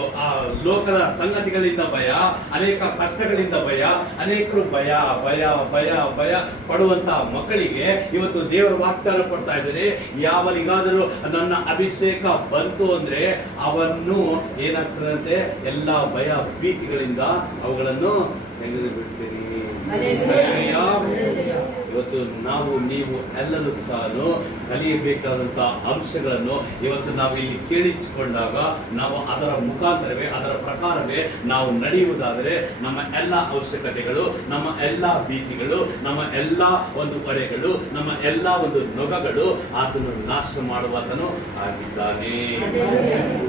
ಲೋಕದ ಸಂಗತಿಗಳಿಂದ ಭಯ, ಅನೇಕ ಕಷ್ಟಗಳಿಂದ ಭಯ. ಅನೇಕರು ಭಯ ಭಯ ಭಯ ಭಯ ಪಡುವಂತ ಮಕ್ಕಳಿಗೆ ಇವತ್ತು ದೇವರ ವಾಗ್ದಾನ ಕೊಡ್ತಾ ಇದ್ದಾರೆ, ಯಾವನಿಗಾದರೂ ನನ್ನ ಅಭಿಷೇಕ ಬಂತು ಅಂದ್ರೆ ಅವನ್ನು ಏನಾಗ್ತದಂತೆ, ಎಲ್ಲಾ ಭಯ ಭೀತಿಗಳಿಂದ ಅವುಗಳನ್ನು ತೆಗೆದು ಬಿಡ್ತೀನಿ. ಇವತ್ತು ನೀವು ಎಲ್ಲರೂ ಸಹ ಕಲಿಯಬೇಕಾದಂತಹ ಅಂಶಗಳನ್ನು ಇವತ್ತು ನಾವು ಇಲ್ಲಿ ಕೇಳಿಸಿಕೊಂಡಾಗ ನಾವು ಅದರ ಮುಖಾಂತರವೇ ಅದರ ಪ್ರಕಾರವೇ ನಾವು ನಡೆಯುವುದಾದರೆ ನಮ್ಮ ಎಲ್ಲ ಅವಶ್ಯಕತೆಗಳು, ನಮ್ಮ ಎಲ್ಲ ಭೀತಿಗಳು, ನಮ್ಮ ಎಲ್ಲ ಒಂದು ಹೊರೆಗಳು, ನಮ್ಮ ಎಲ್ಲ ಒಂದು ನೊಗಗಳು ಆತನು ನಾಶ ಮಾಡುವಾತನು ಆಗಿದ್ದಾನೆ.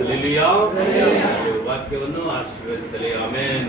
ಹಲ್ಲೆಲೂಯಾ. ವಾಕ್ಯವನ್ನು ಆಶೀರ್ವದಿಸಲಿ. ಆಮೆನ್.